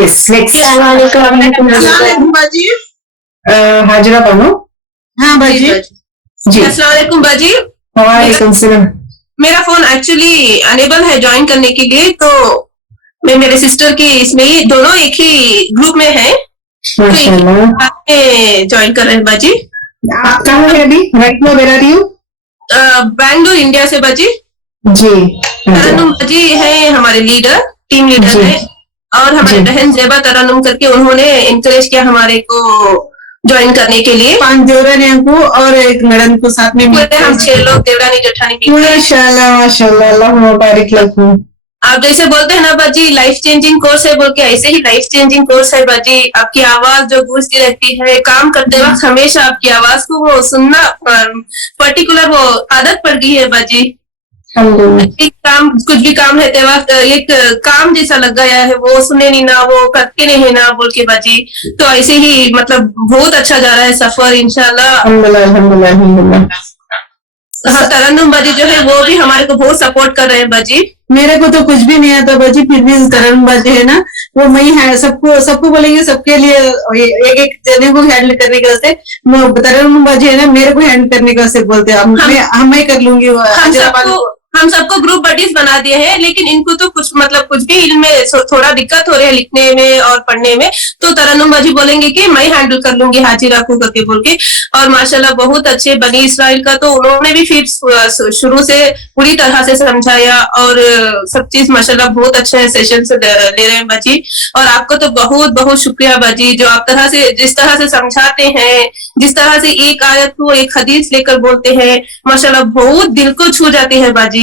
Yes, next. अस्सलामुअलैकुम बाजी। हाजिरा बानो। हाँ बाजी जी। अस्सलामुअलैकुम बाजी। वालेकुम सलाम। मेरा फोन एक्चुअली अनेबल है ज्वाइन करने के लिए, तो मैं मेरे सिस्टर की इसमें ही दोनों एक ही ग्रुप में है, माशाल्लाह। ज्वाइन कर रहे हैं बाजी। आप कहाँ हैं अभी? Right now where are you? Bangalore India से बाजी। जी। तरन्नुम बाजी है हमारे लीडर, टीम लीडर है, और हमारे बहन जेबा तरन्नुम करके उन्होंने इनकरेज किया हमारे को ज्वाइन करने के लिए। 5 देवरानियों को और एक नड़न को साथ में पूरे हम 6 लोग देवरानी जेठानी माशाल्लाह माशाल्लाह, अल्लाह मुबारक लकू। आप जैसे बोलते हैं ना बाजी लाइफ चेंजिंग कोर्स है बोल के, ऐसे ही लाइफ चेंजिंग कोर्स है बाजी। आपकी आवाज जो गूंजती रहती है काम करते वक्त, हमेशा आपकी आवाज को वो सुनना पर्टिकुलर वो आदत पड़ गई है बाजी। एक काम, कुछ भी काम रहते वक्त एक काम जैसा लग गया है, वो सुने नहीं ना, वो करते नहीं है ना बोल के बाजी। तो ऐसे ही मतलब बहुत अच्छा जा रहा है सफर इंशाल्लाह। हाँ, तरन्नुम बाजी जो है वो भी हमारे को बहुत सपोर्ट कर रहे हैं बाजी। मेरे को तो कुछ भी नहीं आता बाजी, फिर भी तरन्नुम बाजी है ना, वो मैं है सबको बोलेंगे, सबके लिए एक एक जने को हैंडल करने के वास्ते तरन्नुम बाजी है ना, मेरे को हैंडल करने के वास्ते बोलते हैं, मैं कर लूंगी। हम सबको ग्रुप बडीज बना दिए हैं, लेकिन इनको तो कुछ मतलब कुछ भी इनमें थोड़ा दिक्कत हो रही है लिखने में और पढ़ने में, तो तरन्नुम बाजी बोलेंगे कि मैं हैंडल कर लूंगी हाजिरा को करके बोल के। और माशाल्लाह बहुत अच्छे बनी इसराइल का तो उन्होंने भी फिर शुरू से पूरी तरह से समझाया, और सब चीज माशाल्लाह बहुत अच्छे सेशन से ले रहे हैं बाजी। और आपको तो बहुत बहुत शुक्रिया बाजी, जो आप तरह से जिस तरह से समझाते हैं, जिस तरह से एक आयत को एक हदीस लेकर बोलते हैं, माशाल्लाह बहुत दिल को छू जाती है बाजी।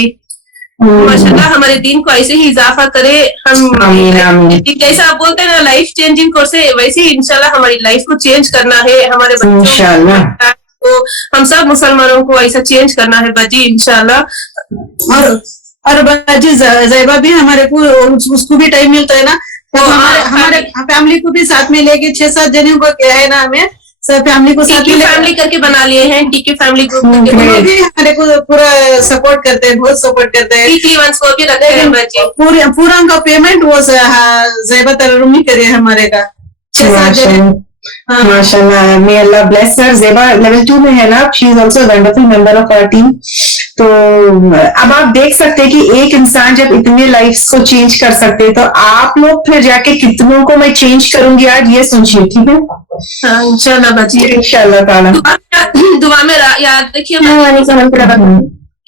माशाल्लाह हमारे दिन को ऐसे ही इजाफा करे। हम जैसा आप बोलते हैं ना लाइफ चेंजिंग कोर्स है, वैसे ही इंशाल्लाह हमारी लाइफ को चेंज करना है, हमारे बच्चों को, हम सब मुसलमानों को ऐसा चेंज करना है बाजी इंशाल्लाह। और बाजी जैबा भी हमारे को, उसको भी टाइम मिलता है ना, तो हमारे फैमिली को भी साथ में लेके 6-7 जने को क्या है ना, हमें सब फैमिली को साथ में फैमिली करके बना लिए हैं, टीके फैमिली ग्रुप करके भी हमारे को पूरा सपोर्ट करते हैं, बहुत सपोर्ट करते हैं। वीकली वंस को भी रखते हैं बच्चे। पूरा उनका पेमेंट वो ज़ैबा तरन्नुम ही करे हमारे का। माशाल्लाह, मे अल्लाह ब्लेस हर। ज़ैबा लेवल 2 में है ना, she is also wonderful member of our team. तो अब आप देख सकते हैं कि एक इंसान जब इतने लाइफ्स को चेंज कर सकते हैं, तो आप लोग फिर जाके कितनों को मैं चेंज करूंगी आज, ये सोचिए, ठीक है? इंशाल्लाह बाजी, इंशाल्लाह ताला। दुआ में याद रखिए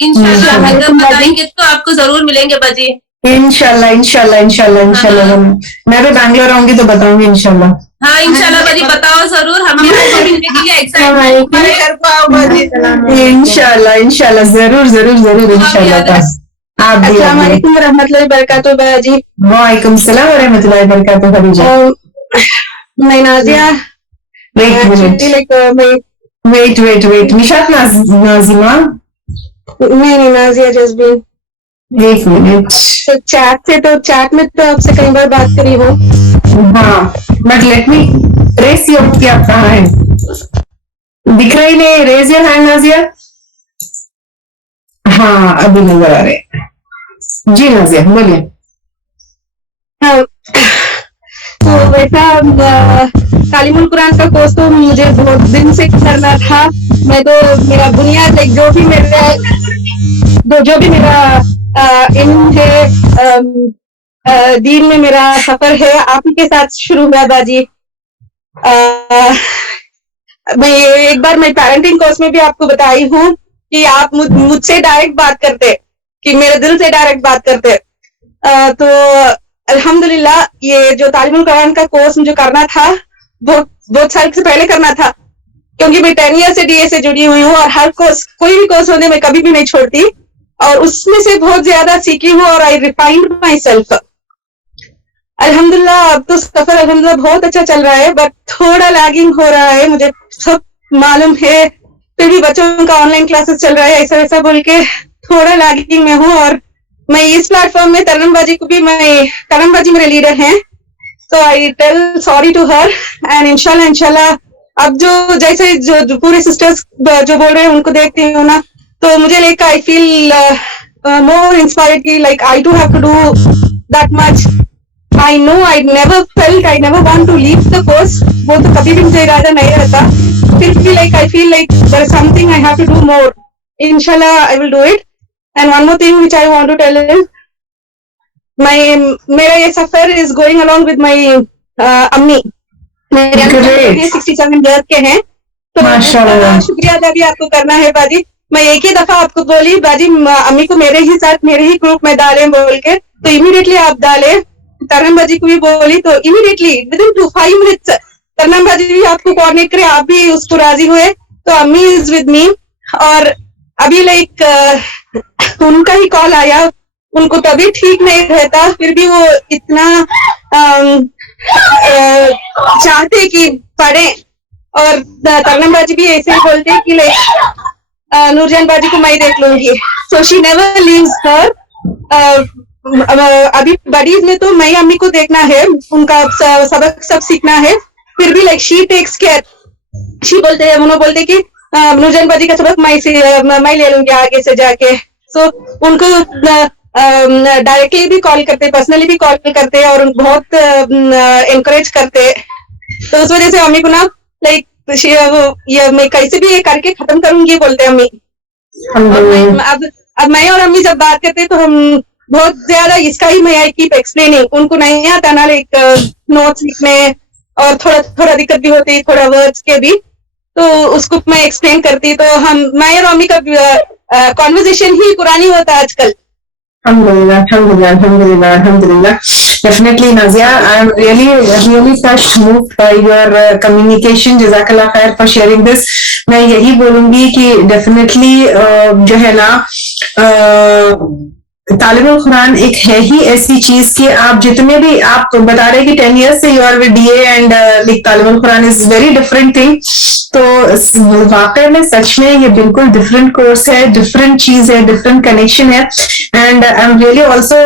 इंशाल्लाह। अगर बताएंगे तो आपको जरूर मिलेंगे बाजी। इंशाल्लाह इंशाल्लाह इंशाल्लाह इंशाल्लाह। मैं भी बैंगलोर आऊंगी तो बताऊंगी इंशाल्लाह। हाँ इंशाल्लाह बाजी, बताओ जरूर, हम मिलने के लिए एक्साइटेड। इंशाल्लाह इंशाल्लाह, जरूर जरूर जरूर इंशाल्लाह। आप भी। अस्सलाम वालेकुम रहमतुल्लाहि बरकातहू बाजी। वालेकुम सलाम व रहमतुल्लाहि बरकातहू खदीजा। मैं नाजिया। वेट निशात नाजिमा। नहीं नाजिया जज्बी। एक मिनट। तो चैट में तो आपसे कई बार बात करी हूँ। हाँ, but let me race your, क्या कहाँ है? दिख रही नहीं, रेज योर हैंड नाजिया। हाँ अभी नजर आ रहे। जी नाजिया बोलिए। हाँ, तो वैसा तालीमुल कुरान का कोर्स तो मुझे बहुत दिन से करना था। मैं तो मेरा बुनियाद जो भी मेरा इल्म है, दीन में मेरा सफर है, आप ही के साथ शुरू हुआ बाजी। मैं एक बार मैं पेरेंटिंग कोर्स में भी आपको बताई हूँ कि आप मुझसे डायरेक्ट बात करते, कि मेरे दिल से डायरेक्ट बात करते। तो अल्हम्दुलिल्लाह ये जो तालीमुल कुरान का कोर्स मुझे करना था, बहुत साल से पहले करना था, क्योंकि मैं 10 ईयर से डीए से जुड़ी हुई हूँ, और हर कोर्स, कोई भी कोर्स होने में कभी भी नहीं छोड़ती, और उसमें से बहुत ज्यादा सीखी हूँ, और आई रिफाइंड माई सेल्फ। अल्हम्दुलिल्लाह अब तो सफर अल्हम्दुलिल्लाह बहुत अच्छा चल रहा है, बट थोड़ा लैगिंग हो रहा है, मुझे सब मालूम है। फिर भी बच्चों का ऑनलाइन क्लासेस चल रहा है, ऐसा वैसा बोल के थोड़ा लैगिंग में हूँ। और मैं इस प्लेटफॉर्म में तरन्नुम बाजी को भी, तरन्नुम बाजी मेरे लीडर हैं, So I tell sorry to her, and इंशाल्लाह अब जो जैसे जो पूरे सिस्टर्स जो बोल रहे हैं उनको देखती हूँ ना, तो मुझे like I feel more inspired कि like I too have to do that much. I know I never want to leave the course. वो तो कभी भी मुझे इरादा नहीं रहता. फिर भी like I feel like there is something I have to do more. Inshallah I will do it. And one more thing which I want to tell is मेरा ये सफर is going along with my अम्मी. मेरे अम्मी 67 years के हैं. तो माशाल्लाह. शुक्रिया अदा भी आपको करना है बाजी. मैं एक ही दफा आपको बोली बाजी अम्मी को मेरे ही साथ मेरे ही ग्रुप में डालें बोल के, तो इमीडिएटली आप डाले. तरन्नुम बाजी को भी बोली तो इमीडिएटली विदिन 5 minutes तरन्नुम बाजी भी आपको कोऑर्डिनेट करे, आप भी उसको राजी हुए. तो अम्मी इज विद मी. और अभी लाइक उनका ही कॉल आया, उनको तभी ठीक नहीं रहता, फिर भी वो इतना चाहते कि पढ़े. और तरन्नुम बाजी भी ऐसे ही बोलते कि लाइक नूरजान बाजी को मैं देख लूंगी. So she never leaves her. अभी बडीज में तो मैं अम्मी को देखना है, उनका सबक सब सीखना है. फिर भी like she takes care. She बोलते हैं उन्होंने बोलते कि नूरजान बाजी का सबक मैं ले लूंगी आगे से जाके. सो उनको डायरेक्टली भी कॉल करते, पर्सनली भी कॉल करते और बहुत एनकरेज करते. तो उस वजह से अम्मी को ना लाइक ये मैं कैसे भी ये करके खत्म करूंगी बोलते अम्मी. अब मैं और अम्मी जब बात करते तो हम बहुत ज्यादा इसका ही मैं आई कीप एक्सप्लेनिंग. उनको नहीं आता ना लाइक नोट्स लिखने, और थोड़ा दिक्कत भी होती, थोड़ा वर्ड्स के भी, तो उसको मैं एक्सप्लेन करती. तो मैं और अम्मी का कॉन्वर्सेशन ही पुरानी होता आजकल. Alhamdulillah. Definitely, Nazia, I am really touched, moved by your communication. Jazakallah khair for sharing this. मैं यही बोलूंगी कि definitely जो है ना तालिबुल कुरान एक है ही ऐसी चीज कि आप जितने भी आप बता रहे कि 10 years से you are with DA and like तालिबुल कुरान इज वेरी डिफरेंट थिंग. तो वाकई में सच में ये बिल्कुल डिफरेंट कोर्स है, डिफरेंट चीज है, डिफरेंट कनेक्शन है. And I am really also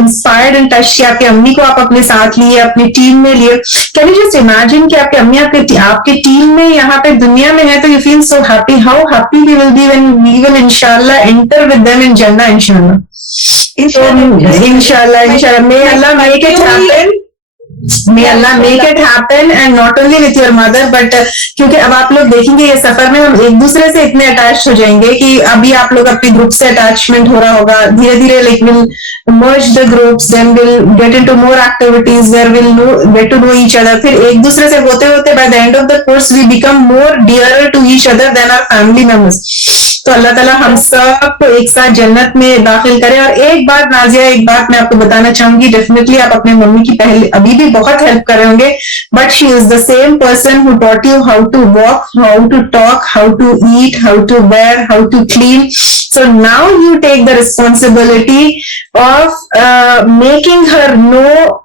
inspired and touch कि आपके अम्मी को आप अपने साथ लिए, अपनी टीम में लिए. कैन यू जस्ट इमेजिन कि आपके अम्मी आपके टीम में यहाँ पे दुनिया में है, तो you feel so happy. How happy we will be when we will इंशाल्लाह एंटर विद देम इन जन्नह इंशाल्लाह. Inshallah. May Allah make it happen. May Allah make it happen, and not only with your mother, but क्योंकि अब आप लोग देखेंगे ये सफर में हम एक दूसरे से इतने अटैच हो जाएंगे कि अभी आप लोग अपने ग्रुप से अटैचमेंट हो रहा होगा. धीरे धीरे like we'll merge the groups, then we'll get into more activities where we'll get to know each other. फिर एक दूसरे से होते होते by the end of the course we become more dearer to each other than our family members. तो अल्लाह ताला हम सब को एक साथ जन्नत में दाखिल करे. और एक बात नाजिया, एक बात मैं आपको बताना चाहूंगी, डेफिनेटली आप अपने मम्मी की पहले अभी भी बहुत हेल्प कर रहे होंगे, but she is the same person who taught you how to walk, how to talk, how to eat, how to wear, how to clean. So now you take the responsibility of making her know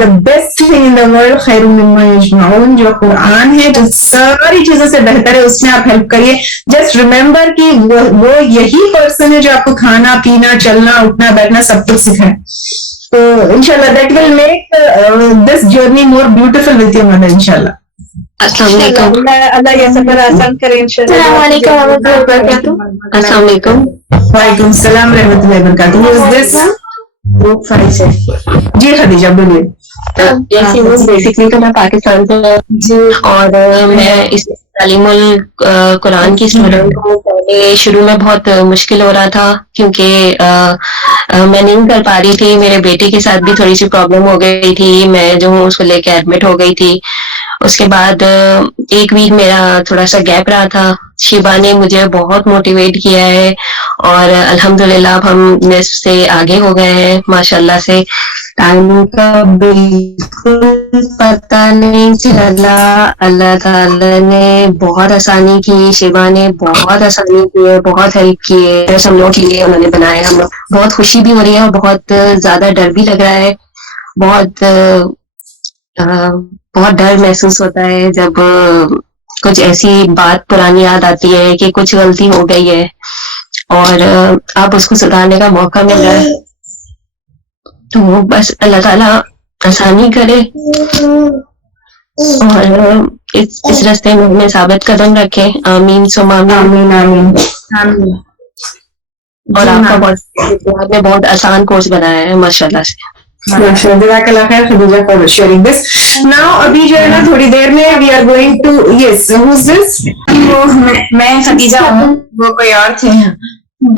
the best thing in the world, खैरुम मिम्मा यजमाऊन, जो कुरान है, जो सारी चीजों से बेहतर है, उसमें आप हेल्प करिए. जस्ट रिमेम्बर कि वो यही पर्सन है जो आपको खाना पीना चलना उठना बैठना सब कुछ सिखाए. तो इंशाल्लाह that will make this journey more beautiful with your mother इंशाल्लाह. अल्लाह ये सफर आसान करे इंशाल्लाह. अस्सलाम वालेकुम. वालेकुम सलाम रहमतुल्लाहि व बरकातहू. Who is this? ग्रुप 5 से. जी खदीजा बोलिए. जैसे वो बेसिकली तो मैं पाकिस्तान से और मैं इस तालीमुल कुरान की स्टूडेंट हूँ. पहले शुरू में बहुत मुश्किल हो रहा था क्योंकि मैं नहीं कर पा रही थी. मेरे बेटे के साथ भी थोड़ी सी प्रॉब्लम हो गई थी. मैं जो हूँ उसको लेके एडमिट हो गई थी. उसके बाद एक वीक मेरा थोड़ा सा गैप रहा था. शिबा ने मुझे बहुत मोटिवेट किया है और अल्हम्दुलिल्लाह अब हम निस्फ से आगे हो गए हैं माशाल्लाह से. टाइम का बिल्कुल पता नहीं चला. अल्लाह ताला ने बहुत आसानी की, शिबा ने बहुत आसानी की है, बहुत हेल्प की है. हम लोग के लिए उन्होंने बनाया. हम लोग बहुत खुशी भी हो रही है और बहुत ज्यादा डर भी लग रहा है. बहुत डर महसूस होता है जब कुछ ऐसी बात पुरानी याद आती है कि कुछ गलती हो गई है और अब उसको सुधारने का मौका मिल रहा है. तो बस अल्लाह ताला आसानी करे और इस रास्ते में हमें साबित कदम रखे। आमीन सुमा आमीन। आमीन। और आपका बहुत आसान कोर्स बनाया है माशाल्लाह से। जज़ाकल्लाह खैर Khadija for sharing this. Now अभी जो है ना थोड़ी देर में we are going to yes who is this? मैं खदीजा हूँ, वो कोई और थे।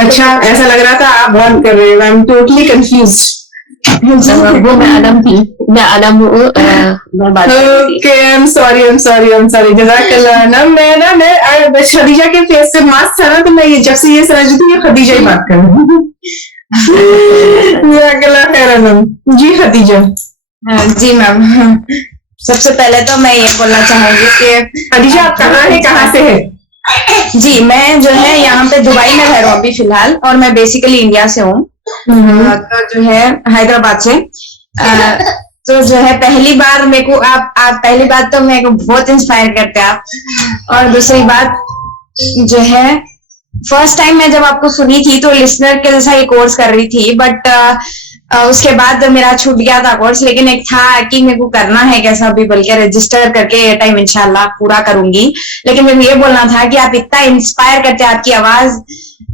अच्छा, ऐसा लग रहा था आप बहुत कर रहे हो। I am totally confused. वो मैं आलम थी, मैं आलम हूँ। Okay, I am sorry. जज़ाकल्लाह। ना मैं खदीजा के फेस से मास्क था ना, तो मैं ये जब से ये समझ थी ये खदीजा ही बात कर रही हूँ। जज़ाकल्लाह खैरन। जी खदीजा। जी मैम, सबसे पहले तो मैं ये बोलना चाहूंगी कि खदीजा आप कहाँ से है? जी मैं जो है यहाँ पे दुबई में रह रहा हूँ अभी फिलहाल, और मैं बेसिकली इंडिया से हूँ। तो जो है हैदराबाद से। तो जो है पहली बार मेरे को आप पहली बात तो मेरे को बहुत इंस्पायर करते हैं आप, और दूसरी बात जो है फर्स्ट टाइम मैं जब आपको सुनी थी तो लिसनर के जैसा ये कोर्स कर रही थी, बट उसके बाद मेरा छूट गया था कोर्स। लेकिन एक था कि मेरे को करना है कैसा भी, बल्कि रजिस्टर करके ये टाइम इंशाल्लाह पूरा करूंगी। लेकिन मेरे को ये बोलना था कि आप इतना इंस्पायर करते हैं, आपकी आवाज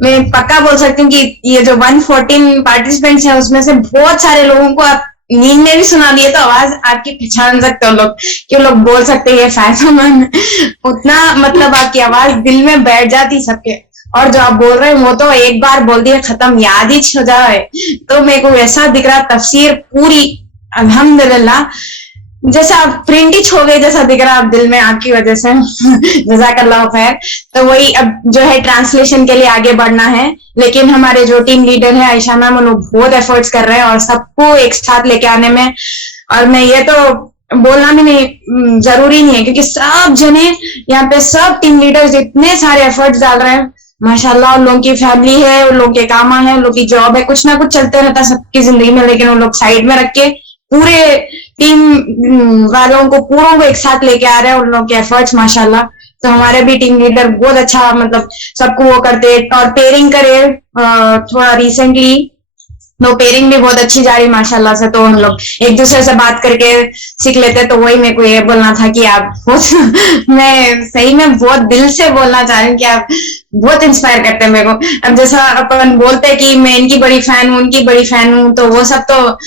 मैं पक्का बोल सकती हूँ कि ये जो 114 पार्टिसिपेंट्स हैं उसमें से बहुत सारे लोगों को आप नींद में भी सुना दिए तो आवाज आपकी पहचान सकते हो लोग, कि लोग बोल सकते हैं फैशन उतना मतलब आपकी आवाज दिल में बैठ जाती सबके। और जो आप बोल रहे हैं वो तो एक बार बोल दिए खत्म, याद ही हो जाए। तो मेरे को ऐसा दिख रहा तफसीर पूरी अल्हम्दुलिल्लाह जैसा आप प्रिंट ही छो गए जैसा दिख रहा आप दिल में आपकी वजह से। जज़ाकल्लाह खैर। तो वही अब जो है ट्रांसलेशन के लिए आगे बढ़ना है, लेकिन हमारे जो टीम लीडर है आयशा मैम, उन्होंने बहुत एफर्ट्स कर रहे हैं और सबको एक साथ लेके आने में। और मैं ये तो बोलना भी नहीं जरूरी नहीं है, क्योंकि सब जने यहाँ पे सब टीम लीडर्स इतने सारे एफर्ट्स डाल रहे हैं माशाल्लाह। उन लोगों की फैमिली है, उन लोगों के काम है, उन लोगों की जॉब है, कुछ ना कुछ चलते रहता सबकी जिंदगी में, लेकिन उन लोग साइड में रख के पूरे टीम वालों को पूरों को एक साथ लेके आ रहे हैं, उन लोगों के एफर्ट्स माशाल्लाह। तो हमारे भी टीम लीडर बहुत अच्छा मतलब सबको वो करते। और पेयरिंग करे थोड़ा रिसेंटली, तो पेयरिंग भी बहुत अच्छी जा रही माशाल्लाह से। तो हम लोग एक दूसरे से बात करके सीख लेते। तो वही मेरे को ये बोलना था कि आप बहुत मैं सही में बहुत दिल से बोलना चाह रही हूँ कि आप बहुत इंस्पायर करते हैं मेरे को। अब जैसा अपन बोलते हैं कि मैं इनकी बड़ी फैन हूँ, उनकी बड़ी फैन हूँ, तो वो सब तो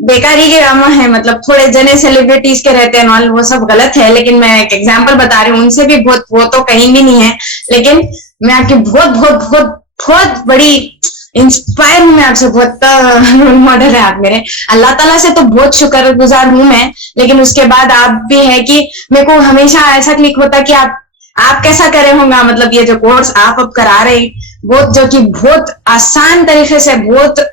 बेकारी के ड्रामा है। मतलब थोड़े जने सेलिब्रिटीज के रहते हैं, वो सब गलत है। लेकिन मैं एक एग्जाम्पल बता रही हूँ, उनसे भी बहुत वो तो कहीं भी नहीं है। लेकिन मैं आपकी बहुत बहुत बहुत बहुत बड़ी इंस्पायर हूँ, मैं आपसे बहुत रोल मॉडल है आप मेरे। अल्लाह ताला से तो बहुत शुक्रगुजार हूँ मैं, लेकिन उसके बाद आप भी है कि मेरे को हमेशा ऐसा क्लिक होता कि आप कैसा करे होंगे। मतलब ये जो कोर्स आप अब करा रहे हैं बहुत, जो कि बहुत आसान तरीके से बहुत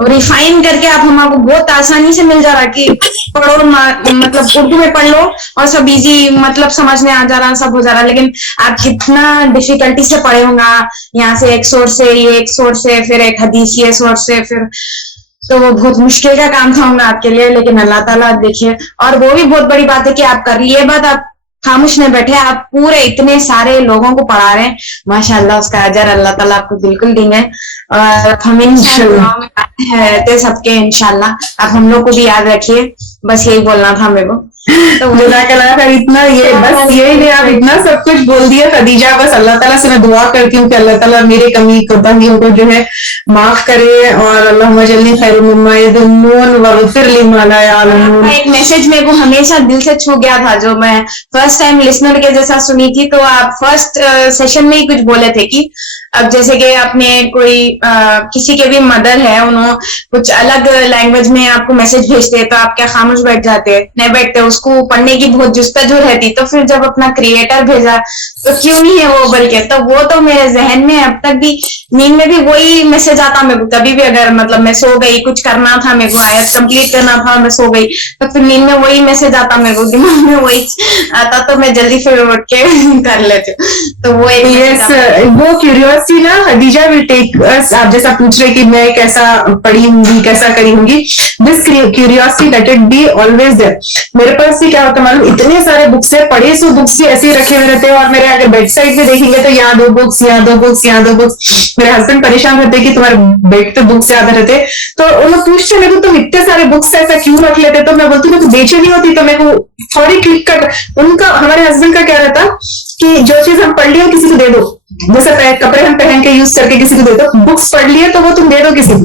रिफाइन करके आप हमारे बहुत आसानी से मिल जा रहा कि पढ़ो मतलब उर्दू में पढ़ लो और सब इजी मतलब समझ में आ जा रहा, सब हो जा रहा। लेकिन आप कितना डिफिकल्टी से पढ़े होंगे, यहाँ से एक सोर्स से, ये एक सोर्स से, फिर एक हदीस ये सोर्स से, फिर तो वो बहुत मुश्किल का काम था होगा आपके लिए। लेकिन अल्लाह ताला देखिए, और वो भी बहुत बड़ी बात है कि आप कर लिए बात, आप खामोश नहीं बैठे, आप पूरे इतने सारे लोगों को पढ़ा रहे हैं माशाल्लाह। उसका अजर अल्लाह ताला आपको बिल्कुल देंगे। और हम इंशाल्लाह सबके इंशाल्लाह आप हम लोग को भी याद रखिए। बस यही बोलना था मेरे को। तो इतना ये बस यही नहीं, आप इतना सब कुछ बोल दिया खदीजा। बस अल्लाह ताला से मैं दुआ करती हूँ कि अल्लाह ताला मेरे कमी कोताहियों को जो है माफ करे। और अल्लाहुम्मा जल्ली खैरुम मिम्मा यज़ुन्नून वग़फिर लिमा ला यअलमून। एक मैसेज मेरे को हमेशा दिल से छू गया था, जो मैं फर्स्ट टाइम लिसनर के जैसा सुनी थी। तो आप फर्स्ट सेशन में ही कुछ बोले थे कि अब जैसे कि आपने कोई किसी के भी मदर है, उन्होंने कुछ अलग लैंग्वेज में आपको मैसेज भेजते हैं तो आप क्या खामोश बैठ जाते हैं? नहीं बैठते, उसको पढ़ने की बहुत जुस्तजू रहती। तो फिर जब अपना क्रिएटर भेजा तो क्यों नहीं है वो, बल्कि तो वो तो मेरे जहन में अब तक भी नींद में भी वही मैसेज आता मेरे को। कभी भी अगर मतलब मैं सो गई, कुछ करना था मेरे को, आयत कंप्लीट करना था, मैं सो गई, तो फिर नींद में वही मैसेज आता मेरे को, दिमाग में वही आता, तो मैं जल्दी फिर उठ के कर लेती हूँ। तो वो वो क्यूरियोसिटी ना खदीजा विल टेक अस। आप जैसा पूछ रहे कि मैं कैसा पढ़ी होंगी, कैसा करी होंगी, this curiosity let it be always there. मेरे पास भी क्या होता है मालूम, इतने सारे बुक्स है, पढ़े सो बुक्स भी ऐसे ही रखे हुए रहते हैं और मेरे अगर बेड साइड पे देखेंगे तो यहाँ 2 बुक्स, यहाँ 2 बुक्स, यहाँ 2 बुक्स। मेरे हस्बैंड परेशान रहते कि तुम्हारे बेड पे बुक्स ज्यादा रहते, तो वो लोग पूछते मेरे को तुम इतने सारे बुक्स ऐसा क्यों रख लेते, तो मैं बोलती मेरे को बेचैनी होती, तो मेरे को फौरी क्लिक कर। उनका, हमारे हस्बैंड का क्या रहता कि जो चीज हम पढ़ लिए किसी को दे दो, जैसे कपड़े हम पहन के यूज करके किसी को दे दो, बुक्स पढ़ लिए तो वो तुम दे दो किसी को।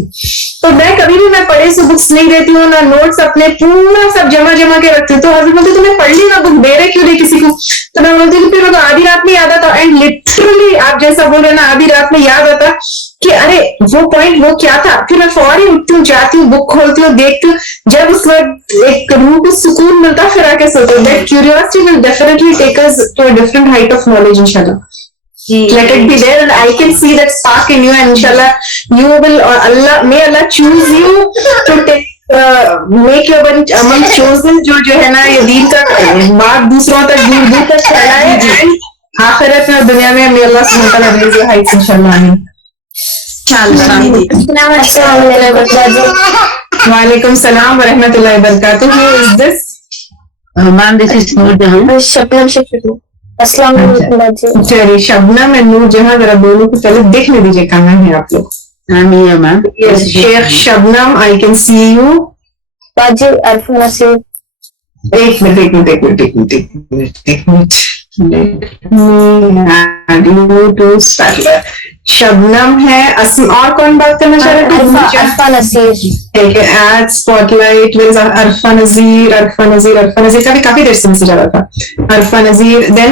तो मैं कभी भी मैं पढ़े से बुक्स नहीं देती हूँ, ना नोट्स अपने पूरा सब जमा के रखती हूँ। तो हस्बैंड बोलते तुम्हें पढ़ ली ना बुक, दे रहे क्यों नहीं किसी को। तो मैं बोलती हूँ फिर आधी रात में याद आता, एंड लिटरली आप जैसा बोल रहे ना, आधी रात में याद आता कि अरे वो पॉइंट वो क्या था। फिर मैं फौरी उठती हूँ, जाती हूँ, बुक खोलती हूँ, देखती हूँ। जब उस वक्त एक रूह को सुकून मिलता, फिर आके सोचती हूँ that curiosity will definitely take us to a different height of knowledge इंशाल्लाह. Let it be there, and I can see that spark in you, and inshallah you will, Allah, may Allah choose you to take, make your one among chosen, जो है ना ये दीन का बात दूसरों तक दूर दूर तक फैलाए, and आखिरत में और दुनिया में may Allah subhanahu wa ta'ala raise your heights inshallah. वालेकुम सलाम व रहमतुल्लाहि व बरकातुहू. Who is this? Ma'am this is Noor Jahan. Shabnam Sheikh. अस्सलाम वालेकुम. चलिए शबनम एंड नूर जहां, जरा दोनों को पहले देखने दीजिए कहाँ है आप लोग. Ma'am Sheikh Shabnam, I can see you. बाजी अरफा नसीर. एक मिनट. शबनम है. और कौन बात करना चाह रहे थे? अरफा नसीर. ठीक है. एड स्पॉटलाइट विद अरफा नजीर. अरफा नजीर का भी काफी देर से मैसेज आ रहा था. अरफा नजीर. Then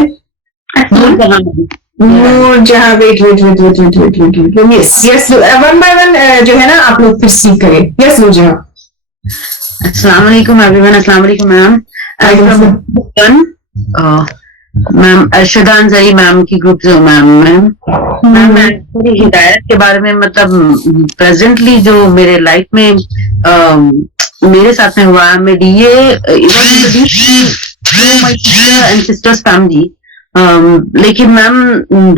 Noor Jahan. Wait. Yes one by one जो है ना आप लोग फिर सीख करें. यस नूर जहां. अस्सलाम वालेकुम एवरीवन. अस्सलाम वालेकुम ma'am. Ma'am Arshada Ansari ma'am की ग्रुप से मैम हिदायत के बारे में, मतलब प्रेजेंटली जो मेरे लाइफ में मेरे साथ में हुआ, मेरी ये my sister and sisters family. लेकिन मैम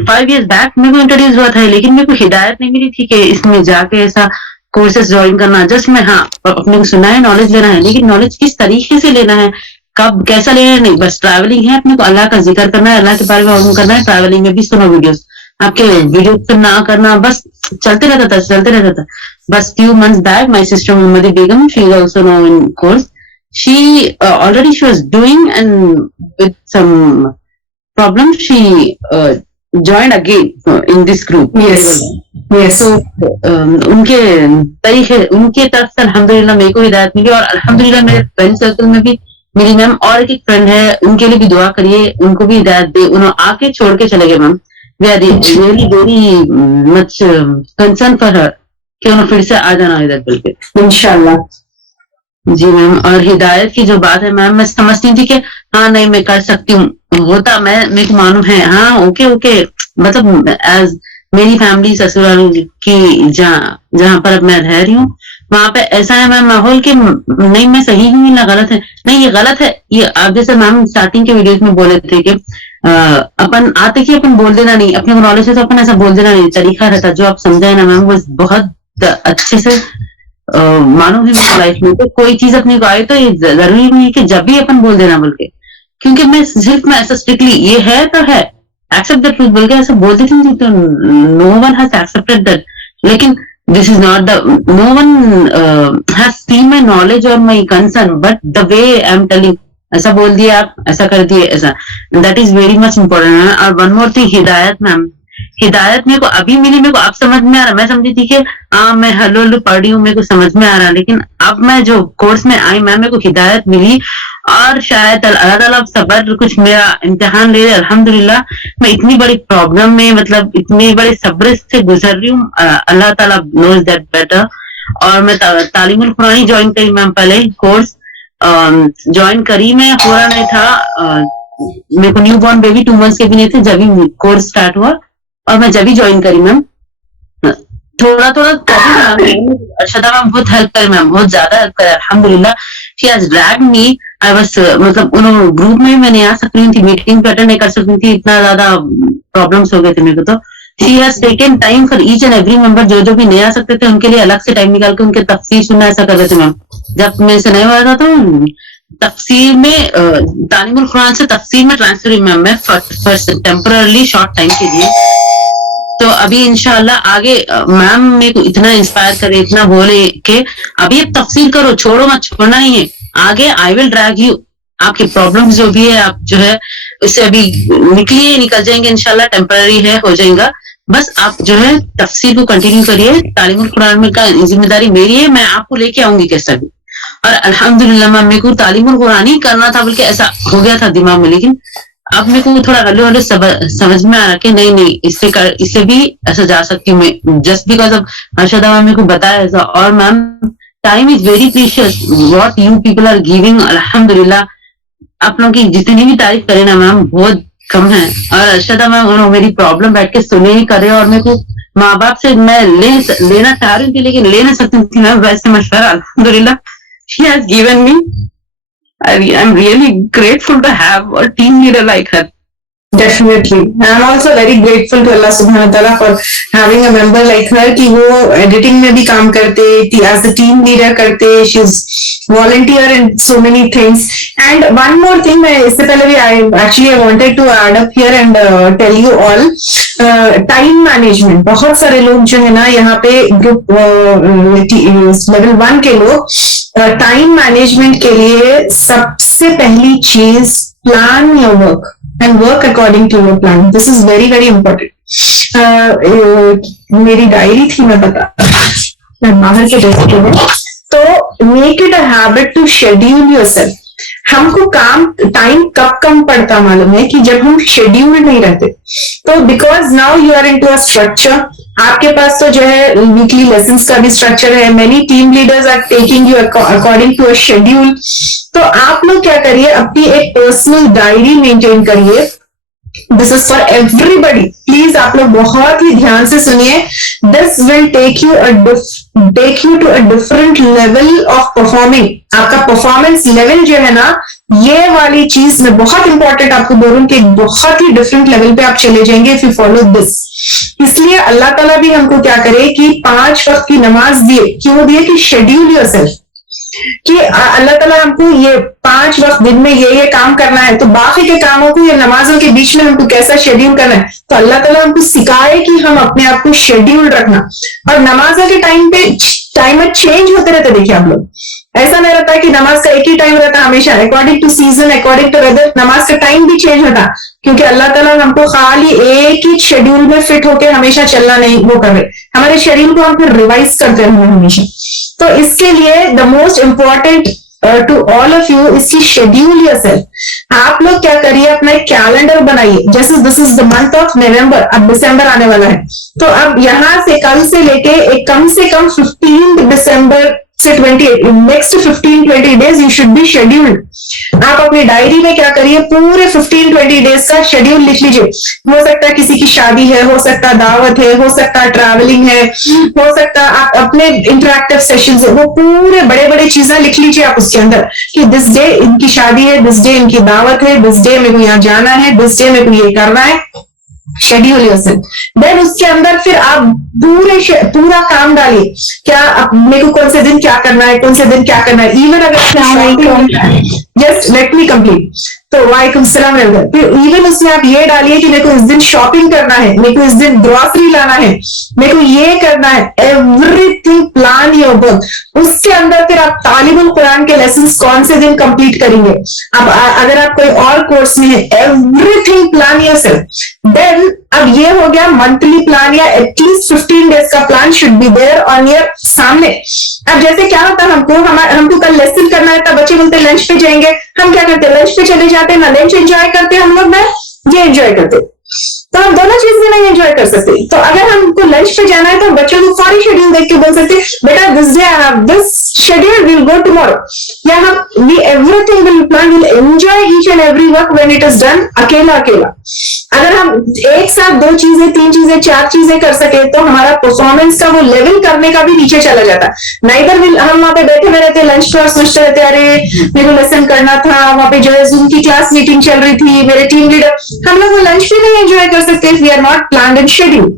5 years बैक मेरे को इंट्रोड्यूस हुआ था, लेकिन मेरे को हिदायत नहीं मिली थी कि इसमें जाके ऐसा कोर्सेज ज्वाइन करना. जस्ट मैं अपने को सुना है, नॉलेज लेना है, लेकिन नॉलेज किस तरीके से लेना है, कब कैसा लेना है नहीं. बस ट्रैवलिंग है, अपने को अल्लाह का जिक्र करना है, अल्लाह के बारे में मालूम करना है. ट्रैवलिंग में भी सुनो वीडियोस, आपके वीडियो पे ना करना, बस चलते रहता था. बस few months back my sister Muhammadi Begum, she is also now in course. She already she was doing, and with some problems she joined again in this group. Yes. So उनके तरीके, उनके तरफ से अल्हम्दुलिल्लाह मेरे को हिदायत मिली, और अल्हम्दुलिल्लाह मेरे फ्रेंड सर्कल में भी मेरी मैम और एक फ्रेंड है, उनके लिए भी दुआ करिए, उनको भी हिदायत दे. उन्होंने आके छोड़ के चले गए ma'am. We are really very much concern for her कि उन्होंने फिर से आ जाना इधर बोल के इंशाल्लाह. जी मैम. और हिदायत की जो बात है मैम, मैं समझती थी कि हाँ नहीं मैं कर सकती हूँ, होता मेरे को मालूम है. हाँ ओके मतलब एज मेरी फैमिली ससुराल की जहाँ पर अब मैं रह रही हूँ, वहां पे ऐसा है मैम माहौल कि नहीं मैं सही हूँ ना गलत है. नहीं ये गलत है. ये आप जैसे मैम स्टार्टिंग के वीडियोस में बोले थे कि अपन आते कि अपन बोल देना नहीं, अपने नॉलेज से तो अपन ऐसा बोल देना नहीं. तरीका रहता जो आप समझाए ना मैम, वो बहुत अच्छे से मालूम है मेरी लाइफ में. तो कोई चीज अपने को आए तो ये जरूरी नहीं है कि जब भी अपन बोल देना बोल के, क्योंकि मैं सिर्फ मैं ऐसा स्ट्रिक्टली ये है तो है, एक्सेप्ट द ट्रूथ बोल के ऐसा बोल देती हूँ, तो no one has accepted that. लेकिन this is not the, no one has seen my knowledge or my concern, but the way I'm telling, ऐसा बोल दिया आप, ऐसा कर दिए, ऐसा, that is very much important. और one more thing, हिदायत मैम, हिदायत मेरे को अभी मिली, मेरे को अब समझ में आ रहा. मैं समझी थी कि मैं हल्लू पढ़ रही हूँ, मेरे को समझ में आ रहा, लेकिन अब मैं जो कोर्स में आई मैम, मेरे को हिदायत मिली, और शायद अल्लाह ताला सब्र कुछ मेरा इम्तिहान ले रहे. अल्हम्दुलिल्लाह मैं इतनी बड़ी प्रॉब्लम में, मतलब इतनी बड़े सब्र से गुजर रही हूँ. अल्लाह ताला नोज दैट बेटर. और मैं तालीमुल कुरानी ज्वाइन करी मैम, पहले कोर्स ज्वाइन करी, मैं हो रहा नहीं था, मेरे को न्यू बॉर्न बेबी 2 months के भी नहीं थे जब भी कोर्स स्टार्ट हुआ, और मैं जब भी ज्वाइन करी मैम, थोड़ा अर्शदा मैम बहुत हेल्प करे मैम, बहुत ज्यादा हेल्प करे. अल्हम्दुलिल्लाह she has dragged me. I was मतलब उन्होंने ग्रुप में मैं नहीं आ सकती थी, मीटिंग अटेंड नहीं कर सकती थी, इतना ज्यादा प्रॉब्लम्स हो गए थे मेरे को. तो she has taken time for each and every member. जो भी नहीं आ सकते थे उनके लिए अलग से टाइम निकाल के उनके तफसीर सुनना, ऐसा कर रहे थे मैम. जब मेरे से नहीं हो रहा था तो तफसीर में तालीमुल कुरान से तफसीर में ट्रांसफर हुई मैम मैं फर्स्ट टेम्पररली शॉर्ट टाइम के लिए। तो अभी इंशाल्लाह आगे मैम मेरे को इतना इंस्पायर करे, इतना बोले कि अभी अब तफसीर करो, छोड़ो मत, छोड़ना ही है, आगे आई विल ड्रैग यू। आपकी प्रॉब्लम्स जो भी है आप जो है उससे अभी निकल जाएंगे इंशाल्लाह, टेम्पररी है, हो जाएगा। बस आप जो है तफसीर को कंटिन्यू करिए, तालीमुल कुरान में का जिम्मेदारी मेरी है, मैं आपको लेके आऊंगी कैसा भी। और अल्हम्दुलिल्लाह मैम मेरे को तालीमुल कुरान ही करना था, बल्कि ऐसा हो गया था दिमाग में, लेकिन अब मेरे को थोड़ा हल्ले हल्ले समझ में आ रहा कि नहीं इससे भी ऐसा जा सकती हूँ मैं, just because of Arshada ma'am मेरे को बताया ऐसा। और ma'am time is very precious, what you people are giving, अल्हम्दुलिल्लाह आप लोगों की जितनी भी तारीफ करें ना मैम बहुत कम है। और अर्शदा मैम मेरी प्रॉब्लम बैठ के सुने ही करे, और मेरे को माँ बाप से मैं लेना चाह रही थी लेकिन ले नहीं सकती थी मैम, वैसे मशवरा अल्हम्दुलिल्लाह she has given me. I'm really grateful to have a team leader like her. Definitely. I'm also very grateful to Allah subhanahu wa ta'ala for having a member like her कि वो editing में भी काम करते, as a team leader करते, she's volunteer in so many things. And one more thing, मैं इससे पहले भी I wanted to add up here and tell you all, time management. बहुत सारे लोग जो है ना यहाँ पे ग्रुप लेवल 1 के लोग टाइम मैनेजमेंट के लिए सबसे पहली चीज plan your work and work according to your plan. This is very very important. मेरी डायरी थी, मैं मैं बाहर के डेस्क में, तो make it a habit to schedule yourself. हमको काम टाइम कब कम पड़ता मालूम है कि जब हम शेड्यूल नहीं रहते। तो because now you are into a structure, आपके पास तो जो है वीकली लेसन्स का भी स्ट्रक्चर है, many team leaders are taking you according to a schedule. तो आप लोग क्या करिए, अपनी एक पर्सनल डायरी मेंटेन करिए। This is for everybody, please आप लोग बहुत ही ध्यान से सुनिए। This will take you to a different level of performing. आपका परफॉर्मेंस लेवल जो है ना, ये वाली चीज मैं बहुत इंपॉर्टेंट आपको बोलूं कि बहुत ही डिफरेंट लेवल पे आप चले जाएंगे इफ यू फॉलो दिस। इसलिए अल्लाह ताला भी हमको क्या करे कि 5 वक्त की नमाज दिए, क्यों दिए कि शेड्यूल योरसेल्फ, कि अल्लाह ताला हमको ये 5 वक्त दिन में ये काम करना है, तो बाकी के कामों को ये नमाजों के बीच में हमको कैसा शेड्यूल करना है। तो अल्लाह ताला हमको सिखाए कि हम अपने आप को शेड्यूल रखना। और नमाजों के टाइम पे टाइमर चेंज होते रहते, देखिए आप लोग, ऐसा नहीं रहता है कि नमाज का एक ही टाइम रहता हमेशा। According to season, according to weather, नमाज का टाइम भी चेंज होता, क्योंकि अल्लाह ताला हमको खाली एक ही शेड्यूल में फिट होकर हमेशा चलना नहीं वो कर रहे, हमारे शेड्यूल को हम फिर रिवाइज करते रहें हमेशा। तो इसके लिए the most important to all of you is key schedule yourself. आप लोग क्या करिए, अपना एक कैलेंडर बनाइए। जैसे this is the month of November, अब दिसंबर आने वाला है, तो अब यहां से कल से लेके एक कम से कम 15 दिसंबर से 28 next 15-20 days you should be scheduled. आप अपनी डायरी में क्या करिए, पूरे 15-20 डेज का शेड्यूल लिख लीजिए। हो सकता है किसी की शादी है, हो सकता है दावत है, हो सकता है ट्रैवलिंग है, हो सकता है आप अपने इंटरैक्टिव सेशंस है, वो पूरे बड़े बड़े चीजें लिख लीजिए आप उसके अंदर कि दिस डे इनकी शादी है, दिस डे इनकी दावत है, दिस डे मेरे को यहाँ जाना है, दिस डे मेरे को ये करना है। Schedule yourself. देन उसके अंदर फिर आप पूरा काम डालिए, क्या मेरे को कौन से दिन क्या करना है, कौन से दिन क्या करना है। इवन अगर जस्ट लेट मी कंप्लीट, तो वालेकुम सलाम। फिर इवन उसमें आप ये डालिए कि मेरे को इस दिन शॉपिंग करना है, मेरे को इस दिन ग्रोसरी लाना है, मेरे को ये करना है, एवरीथिंग प्लान योर वर्क। उसके अंदर फिर आप तालिबुल कुरान के लेसन्स कौन से दिन कंप्लीट करेंगे। अब अगर आप कोई और कोर्स में है, एवरीथिंग प्लान योरसेल्फ। देन अब ये हो गया मंथली प्लान, या एटलीस्ट 15 डेज का plan should be there on your सामने। अब जैसे क्या होता है, हमको कल लेसन करना है, तब बच्चे बोलते लंच पे जाएंगे, हम क्या करते हैं, लंच पे चले जाते हैं, ना लंच एंजॉय करते हम लोग, ना ये एंजॉय करते, तो हम दोनों चीजें नहीं एंजॉय कर सकते। तो अगर हमको लंच पे जाना है तो बच्चों को सारी शेड्यूल देख के बोल सकते बेटा this day I have this schedule, will go tomorrow, या हम we everything will plan, will enjoy each and every work when it is done अकेला। अगर हम एक साथ 2 चीजें 3 चीजें 4 चीजें कर सके तो हमारा परफॉर्मेंस का वो लेवल करने का भी नीचे चला जाता है। नाइदर विल हम वहां पे बैठे हुए रहते, लंच पर सोचते रहते अरे मेरे को लेसन करना था, वहां पे जो है जूम की क्लास मीटिंग चल रही थी, मेरे टीम लीडर, हम लोग वो लंच भी नहीं एंजॉय कर सकते if we are not planned and scheduled.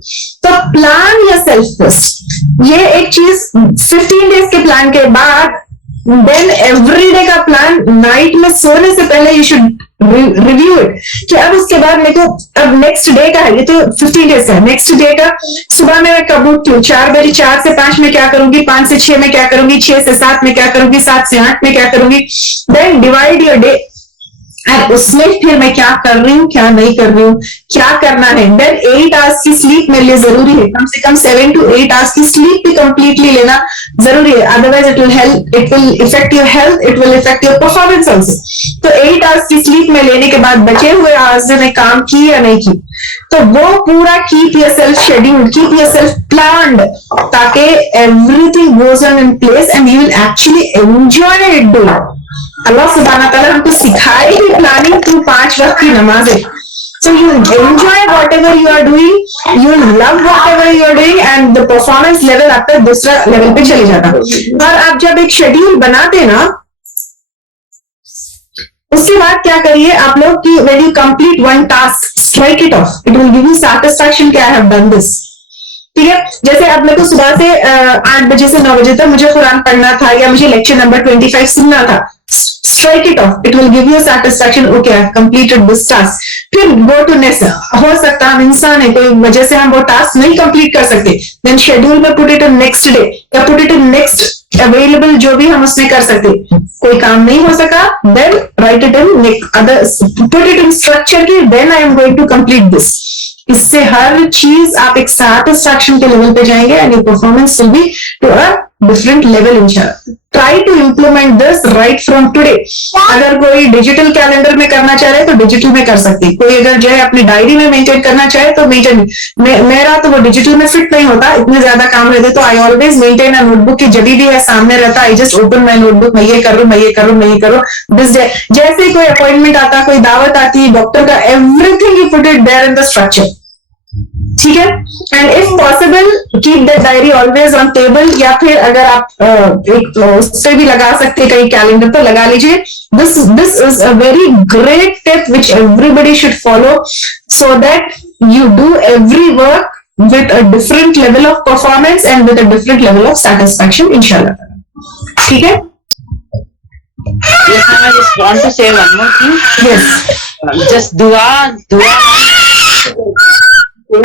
तो प्लान योरसेल्फ फर्स्ट, ये एक चीज। 15 डेज के प्लान के बाद देन एवरीडे का प्लान नाइट में सोने से पहले यू शुड रिव्यू इट कि अब उसके बाद मेरे को अब नेक्स्ट डे का है, ये तो 15 डेज का है, नेक्स्ट डे का सुबह में मैं कब उठती हूँ, 4 बजे, 4 से 5 में क्या करूंगी, 5 से 6 में क्या करूंगी, 6 से 7 में क्या करूंगी, 7 से 8 में क्या करूंगी, देन डिवाइड योर डे और उसमें फिर मैं क्या कर रही हूँ, क्या नहीं कर रही हूँ, क्या करना है। देन 8 आवर्स की स्लीप मेरे लिए जरूरी है, कम से कम 7 to 8 आवर्स की स्लीप भी कंप्लीटली लेना जरूरी है, otherwise it will effect your health, it will effect your performance also. तो 8 आवर्स की स्लीप में लेने के बाद बचे हुए आवर्स में काम की या नहीं की, तो वो पूरा keep yourself scheduled, keep yourself planned, ताकि everything goes on in place and you will actually enjoy it doing. अल्लाह सुब्हाना ताला हमको सिखाएगी प्लानिंग थ्रू 5 वक्त की नमाजें। So you enjoy whatever you are doing, you love whatever you are doing, and the performance level आपका दूसरा level पे चले जाता। और आप जब एक शेड्यूल बनाते ना, उसके बाद क्या करिए आप लोग कि when you complete one task, strike it off. It will give you satisfaction कि I have done this. ठीक है, जैसे आप लोग को सुबह से 8 बजे से 9 बजे तक मुझे कुरान पढ़ना था या मुझे लेक्चर नंबर 25 सुनना था, strike it off. It will give you satisfaction. Okay, I have completed this task. फिर go to next. हो सकता है हम इंसान है, कोई वजह से हम वो टास्क नहीं कंप्लीट कर सकते, then schedule में put it in next day या put it in next available, जो भी हम उसमें कर सकते। कोई काम नहीं हो सका, then write it in other, put it in structure की then I am going to complete this. इससे हर चीज आप एक सैटिस्फैक्शन के लेवल पे जाएंगे and your performance will be to a different level इंशाल्लाह। Try to implement this right from today. अगर कोई डिजिटल कैलेंडर में करना चाह रहे तो डिजिटल में कर सकती, कोई अगर जो है अपनी डायरी में मेंटेन करना चाहे तो मेंटेन। मेरा तो वो डिजिटल में फिट नहीं होता, इतने ज्यादा काम रहते, तो I always maintain a notebook की जब भी है सामने रहता, I just open my notebook, मैं ये कर रहा हूँ दिस डे। जैसे कोई अपॉइंटमेंट आता, कोई दावत आती, डॉक्टर का, everything you put it there in the structure. ठीक है, and if possible keep that diary always on table, या फिर अगर आप एक उससे भी लगा सकते हैं कहीं कैलेंडर पर लगा लीजिए। This is a very great tip which everybody should follow, so that you do every work with a different level of performance and with a different level of satisfaction, inshallah. ठीक है? Yes, I just want to say one more thing. Yes. Just दुआ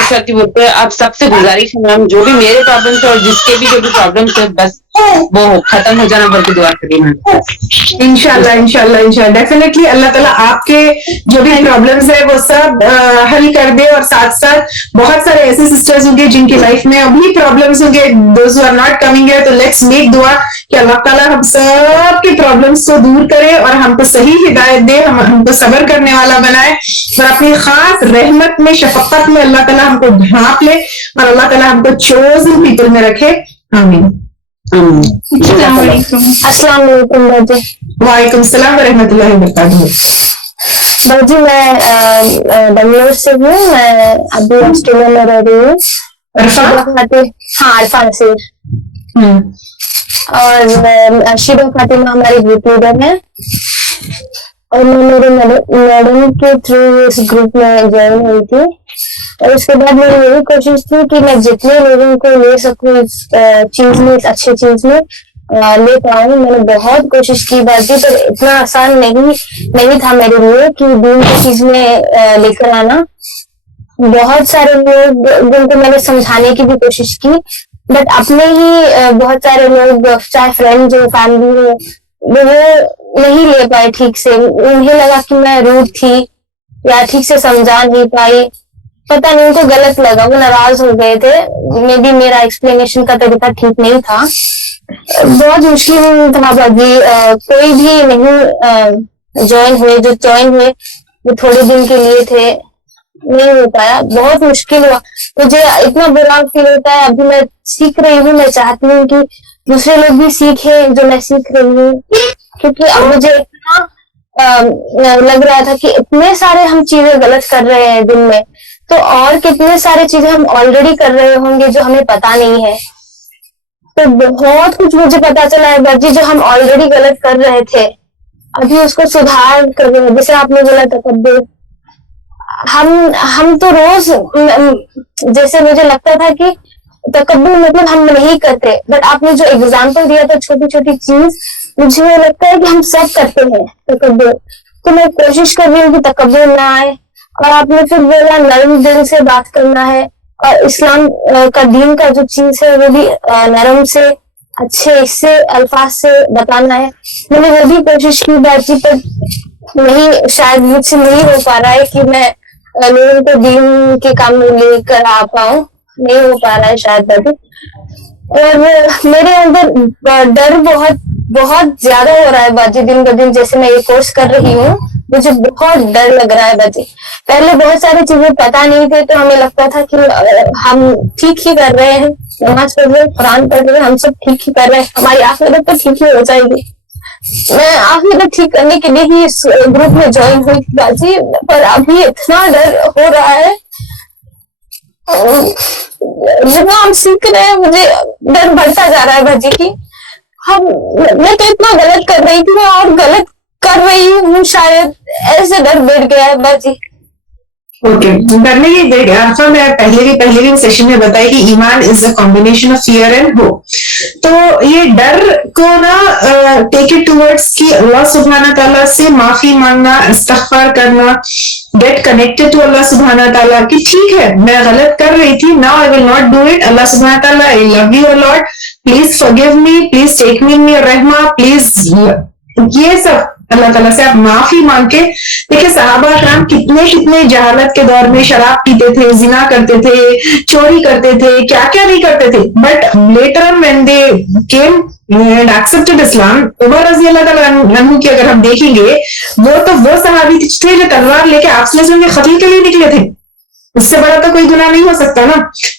करती बोलते हैं, आप सबसे गुजारिश है मैम, जो भी मेरे प्रॉब्लम्स है और जिसके भी जो भी प्रॉब्लम्स है, बस वो खत्म हो जाना बोल के दुआ करिए मैम। इंशाल्लाह इंशाल्लाह इंशाल्लाह डेफिनेटली अल्लाह ताला आपके जो भी प्रॉब्लम्स है वो सब हल कर दे, और साथ साथ बहुत सारे ऐसे सिस्टर्स होंगे जिनकी लाइफ में अभी प्रॉब्लम्स होंगे, those who are not coming here, तो लेट्स मेक दुआ कि अल्लाह ताला हम सब के प्रॉब्लम्स को दूर करे और हमको सही हिदायत दे, हमको सब्र करने वाला बनाए, और अपनी खास रहमत में, शफकत में अल्लाह ताला हमको ढांप ले, और अल्लाह ताला हमको चोजन पीपल में रखे। आमीन। अस्सलाम वालेकुम बाजी। वालेकुम सलाम व रहमतुल्लाहि व बरकातुहू। बाजी मैं बेंगलोर से हूँ, मैं अभी ऑस्ट्रेलिया में रह रही हूँ। हाँ, अरफा नसीर। और शीबा फातिमा हमारी ग्रुप लीडर है, और मैं मेरे मैडम के थ्रू इस ग्रुप में ज्वाइन हुई थी, और उसके बाद मेरी यही कोशिश थी कि मैं जितने लोगों को ले सकूं इस चीज में, इस अच्छी चीज में ले पाऊं। मैंने बहुत कोशिश की बाजी, पर इतना आसान नहीं था मेरे लिए कि दीन की चीज में लेकर आना। बहुत सारे लोग जिनको मैंने समझाने की भी कोशिश की, बट अपने ही बहुत सारे लोग, चाहे फ्रेंड्स हो, फैमिली हो, वो नहीं ले पाए ठीक से। उन्हें लगा कि मैं रूड थी या ठीक से समझा नहीं पाई, पता नहीं उनको गलत लगा, वो नाराज हो गए थे। मे भी मेरा एक्सप्लेनेशन का तरीका ठीक नहीं था। बहुत मुश्किल था बाजी, कोई भी नहीं ज्वाइन हुए, जो ज्वाइन हुए वो थोड़े दिन के लिए थे, नहीं हो पाया, बहुत मुश्किल हुआ। मुझे इतना बुरा फील होता है। अभी मैं सीख रही हूँ, मैं चाहती हूँ कि दूसरे लोग भी सीखे जो मैं सीख रही हूँ, क्योंकि अब मुझे इतना लग रहा था कि इतने सारे हम चीजें गलत कर रहे हैं दिन में, तो और कितने सारे चीजें हम ऑलरेडी कर रहे होंगे जो हमें पता नहीं है। तो बहुत कुछ मुझे पता चला है बाजी, जो हम ऑलरेडी गलत कर रहे थे, अभी उसको सुधार कर रहे हैं। जैसे आपने बोला तकब्बुर, हम तो रोज, जैसे मुझे लगता था कि तकब्बुर मतलब हम नहीं करते, बट आपने जो एग्जाम्पल दिया था छोटी छोटी चीज, मुझे लगता है कि हम सब करते हैं तकब्बुर, तो मैं कोशिश कर रही हूँ कि तकब्बुर ना आए। और आपने फिर बोला नरम दिल से बात करना है, और इस्लाम का दीन का जो चीज है वो भी नरम से अच्छे इससे अल्फाज से बताना है। मैंने वो भी कोशिश की बाजी, पर नहीं, शायद मुझसे नहीं हो पा रहा है कि मैं लोगों को दीन के काम में लेकर आ पाऊँ, नहीं हो पा रहा है शायद बाजी। और मेरे अंदर डर बहुत बहुत ज्यादा हो रहा है बाजी, दिन ब दिन जैसे मैं ये कोर्स कर रही हूँ मुझे बहुत डर लग रहा है बाजी। पहले बहुत सारी चीजें पता नहीं थे तो हमें लगता था कि हम ठीक ही कर रहे हैं, नमाज पढ़ रहे हैं, कुरान पढ़ रहे हैं, हम सब ठीक ही कर रहे हैं, हमारी आखिरत तो ठीक ही हो जाएगी। मैं आखिरत ठीक करने के लिए ही इस ग्रुप में ज्वाइन हुई थी बाजी, पर अभी इतना डर हो रहा है। जितना हम सीख रहे हैं मुझे डर बढ़ता जा रहा है बाजी की मैं तो इतना गलत कर रही थी, मैं और गलत कर रही हूँ शायद, ऐसे डर बढ़ गया है बाजी। ओके, डरने की देख आफा मैं पहले भी सेशन में बताया कि ईमान is a combination of fear and hope. तो ये डर को ना टेक इट टुवर्ड्स कि अल्लाह सुब्हाना ताला से माफी मांगना, इस्तगफार करना, गेट कनेक्टेड टू अल्लाह सुब्हाना ताला कि ठीक है मैं गलत कर रही थी, now I will not do it. अल्लाह सुब्हाना ताला, I love you Lord, please forgive me, please take me in your रहमा, प्लीज। ये सब अल्लाह ताला से आप माफी मांग के देखिए, सहाबा कराम कितने जहालत के दौर में शराब पीते थे, जिना करते थे, चोरी करते थे, क्या क्या नहीं करते थे, but later on when they came and accepted Islam, Umar रजी अल्लाह ताला अन्हु की अगर हम देखेंगे, वो सहाबी थे जो तलवार लेके आपसे कत्ल के लिए निकले थे। उससे बड़ा तो कोई गुनाह नहीं हो सकता ना।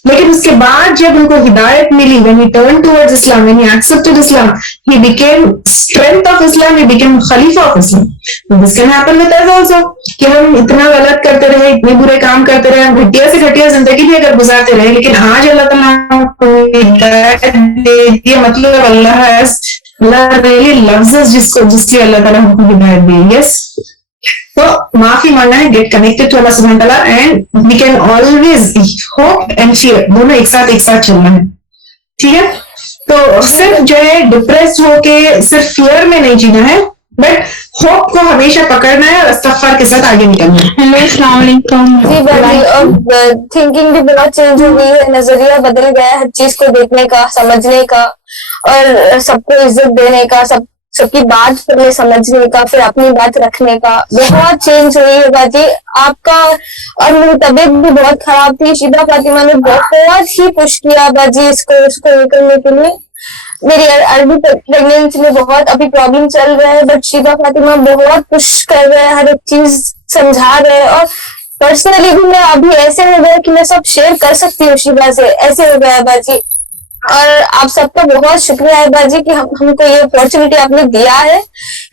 लेकिन उसके बाद जब उनको हिदायत मिली, when he turned towards Islam, when he accepted Islam, he became strength of Islam, he became Khalifa of Islam. This can happen with us also, कि हम इतना गलत करते रहे, इतने बुरे काम करते रहे, हम घटिया से घटिया जिंदगी भी अगर गुजारते रहे, लेकिन आज अल्लाह ताला को हिदायत दे दी, मतलब अल्लाह really loves us, जिसकी अल्लाह ताला हमको हिदायत दी। Yes, तो माफी मांगना है, गेट कनेक्टेड टू अल्लाह सुब्हानहू व तआला, and we can always hope and fear, दोनों एक साथ चलना है। ठीक है, तो सिर्फ जो है डिप्रेस्ड होके सिर्फ फियर में नहीं जीना है, बट होप को हमेशा पकड़ना है और इस्तगफार के साथ आगे निकलना है। हेलो, अस्सलाम वालेकुम। जी बाजी, और थिंकिंग भी बहुत चेंज हो गई है, नजरिया बदल गया है हर चीज को देखने का, समझने का, और सबको इज्जत देने का, सबकी बात पहले समझने का, फिर अपनी बात रखने का, बहुत चेंज हुई है बाजी आपका। और मेरी तबीयत भी बहुत खराब थी, शिबा फातिमा ने बहुत ही पुश किया बाजी इसको निकलने के लिए। मेरी अरबी प्रेगनेंसी में बहुत अभी प्रॉब्लम चल रहा है, बट शिबा फातिमा बहुत पुश कर रहे हैं, हर एक चीज समझा रहे हैं, और पर्सनली भी मैं अभी ऐसे हो गया कि मैं सब शेयर कर सकती हूँ शिबा से, ऐसे हो गया है बाजी। और आप सबका बहुत शुक्रिया है बाजी कि हमको ये अपॉर्चुनिटी आपने दिया है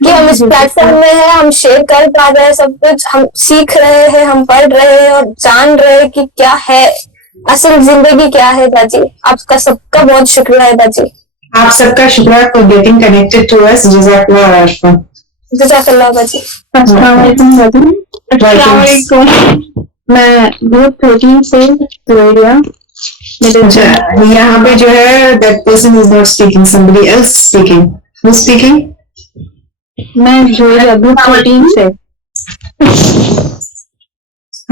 कि हम इस प्लेटफॉर्म में हैं, हम शेयर कर पा रहे हैं सब कुछ, हम सीख रहे हैं, हम पढ़ रहे हैं और जान रहे हैं कि क्या है असल जिंदगी, क्या है बाजी। आपका सबका बहुत शुक्रिया है बाजी। आप सबका शुक्रिया for getting connected to us. जज़ाकल्लाह आशफा। जज़ाकल्लाह बाजी। अस्सलाम वालेकुम। मैं ग्रुप 13 से ग्लोरिया। अच्छा, यहाँ पे जो है that person is not speaking, somebody else speaking. Who's speaking? मैं जोया ग्रुप 13 से।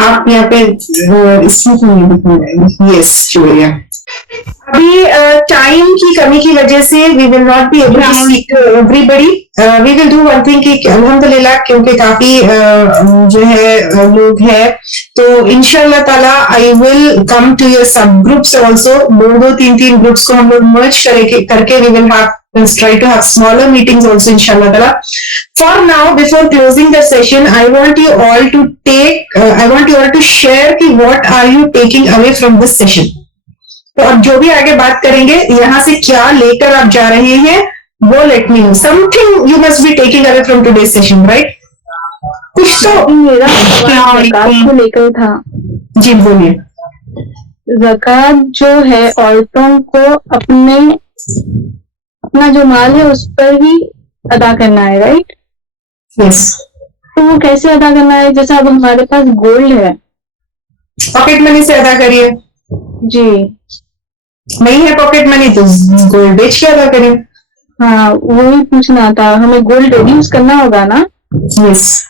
आप यहाँ पे यस जोया। अभी टाइम की कमी की वजह से we will not be able to speak to everybody. We will do one thing कि अल्हम्दुलिल्लाह क्योंकि काफी जो है लोग हैं, तो इंशाल्लाह ताला I will come to your sub groups also. दो तीन ग्रुप्स को हम लोग मर्ज करके we will have try to have smaller meetings also inshallah ta'ala. For now, before closing the session, I want you all to share कि what are you taking away from this session. तो अब जो भी आगे बात करेंगे, यहाँ से क्या लेकर आप जा रहे हैं वो let me know. Something you must be taking away from today's session, right? कुछ तो मेरा ज़कात को लेकर था। जी बोलिए। ज़कात जो है औरतों को अपना जो माल है उस पर ही अदा करना है, राइट? यस। तो वो कैसे अदा करना है? जैसे अब हमारे पास गोल्ड है, पॉकेट मनी से अदा करिए। जी। नहीं है पॉकेट मनी तो गोल्ड बेच के अदा करिए। हाँ वही पूछना था, हमें गोल्ड रिड्यूस करना होगा ना? यस।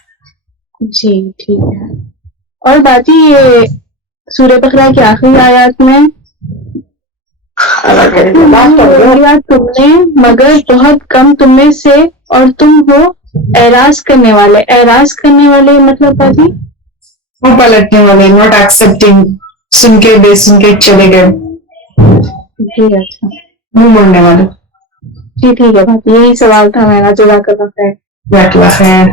जी ठीक है। और बाकी ये सूरह बकरा की आखिरी आयत में लिया तुमने मगर बहुत कम तुम में से और तुम हो एराज करने वाले। एराज करने वाले मतलब बाजी वो पलटने वाले, नॉट एक्सेप्टिंग, सुन के बेसुन के चले गए, जी अच्छा मुंह मोड़ने वाले। जी ठीक है बाजी, यही सवाल था मेरा। जज़ाकल्लाह खैर।